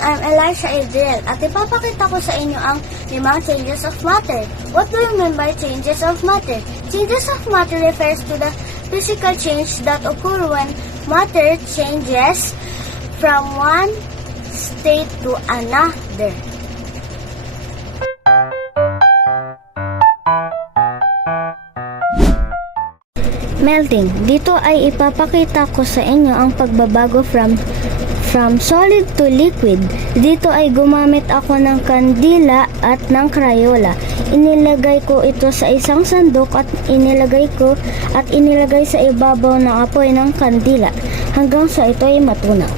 I'm Elisha Adriel at ipapakita ko sa inyo ang 5 changes of matter. What do you mean by changes of matter? Changes of matter refers to the physical change that occur when matter changes from one state to another. Melting. Dito ay ipapakita ko sa inyo ang pagbabago from solid to liquid. Dito ay gumamit ako ng kandila at ng Crayola. Inilagay ko ito sa isang sandok at inilagay sa ibabaw ng apoy ng kandila hanggang sa ito ay matunaw.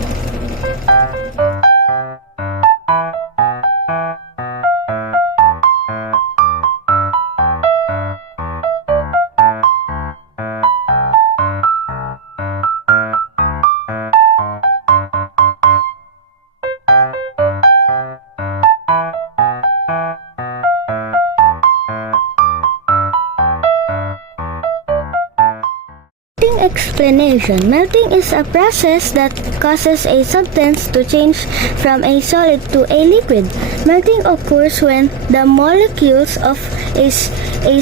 Explanation. Melting is a process that causes a substance to change from a solid to a liquid. Melting occurs when the molecules of a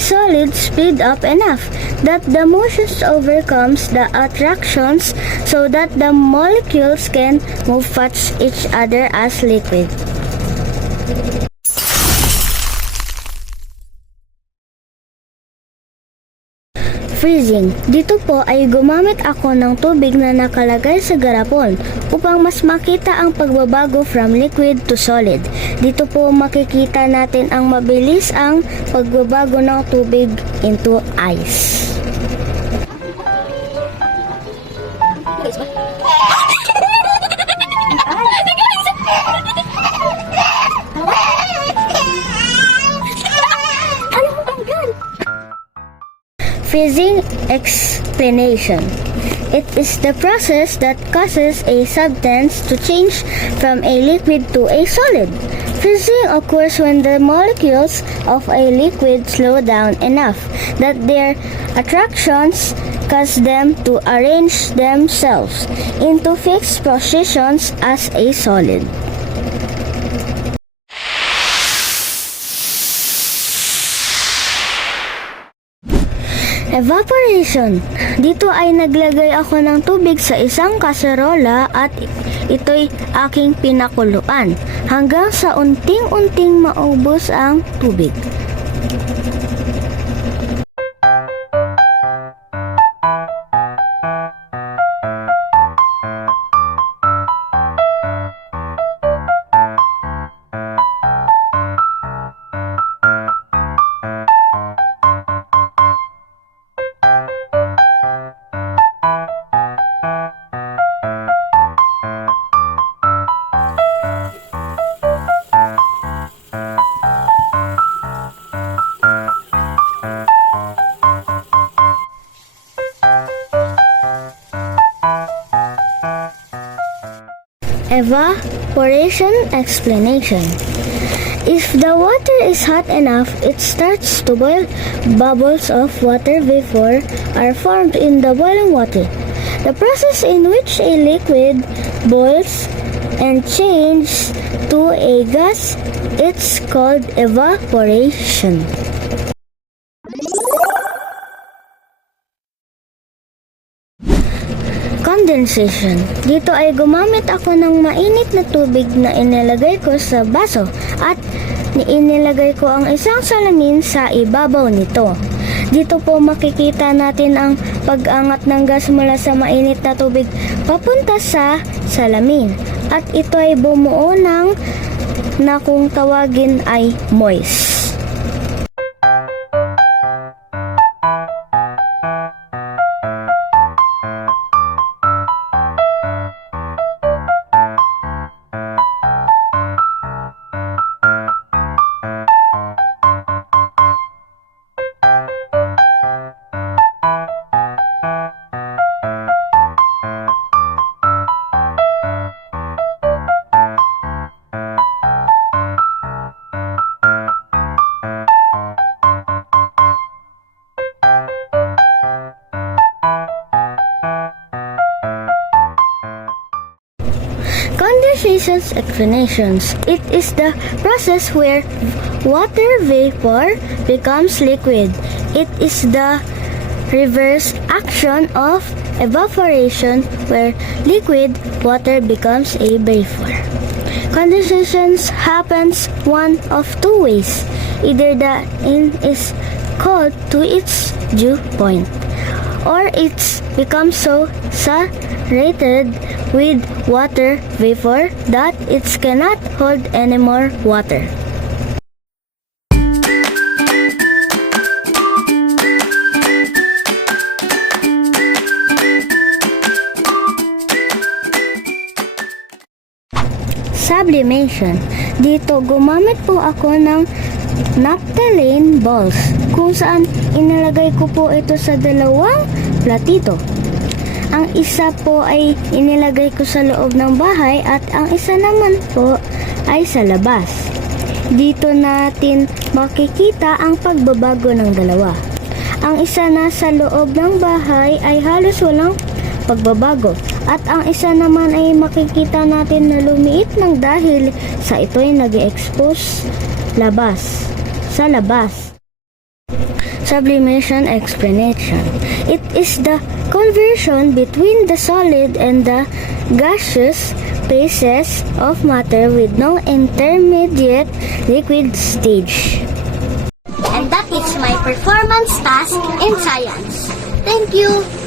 solid speed up enough that the motions overcomes the attractions so that the molecules can move past each other as liquid. Freezing. Dito po ay gumamit ako ng tubig na nakalagay sa garapon upang mas makita ang pagbabago from liquid to solid. Dito po makikita natin ang mabilis ang pagbabago ng tubig into ice. Freezing explanation. It is the process that causes a substance to change from a liquid to a solid. Freezing occurs when the molecules of a liquid slow down enough that their attractions cause them to arrange themselves into fixed positions as a solid. Evaporation. Dito ay naglagay ako ng tubig sa isang kaserola at ito'y aking pinakuluan hanggang sa unting-unting maubos ang tubig. Evaporation explanation. If the water is hot enough, it starts to boil. Bubbles of water vapor are formed in the boiling water. The process in which a liquid boils and changes to a gas, it's called evaporation. Condensation. Dito ay gumamit ako ng mainit na tubig na inilagay ko sa baso at inilagay ko ang isang salamin sa ibabaw nito. Dito po makikita natin ang pag-angat ng gas mula sa mainit na tubig papunta sa salamin at ito ay bumuo ng na kung tawagin ay moist. Condensation's explanations. It is the process where water vapor becomes liquid. It is the reverse action of evaporation where liquid water becomes a vapor. Condensation happens one of two ways. Either the in is cold to its dew point, or it's becomes so saturated with water vapor that it cannot hold any more water. Sublimation. Dito gumamit po ako ng naphthalene balls kung saan inilagay ko po ito sa dalawang platito. Ang isa po ay inilagay ko sa loob ng bahay at ang isa naman po ay sa labas. Dito natin makikita ang pagbabago ng dalawa. Ang isa na sa loob ng bahay ay halos walang pagbabago at ang isa naman ay makikita natin na lumiit ng dahil sa ito'y nag-expose sa labas. Sublimation explanation. It is the conversion between the solid and the gaseous phases of matter with no intermediate liquid stage. And that is my performance task in science. Thank you.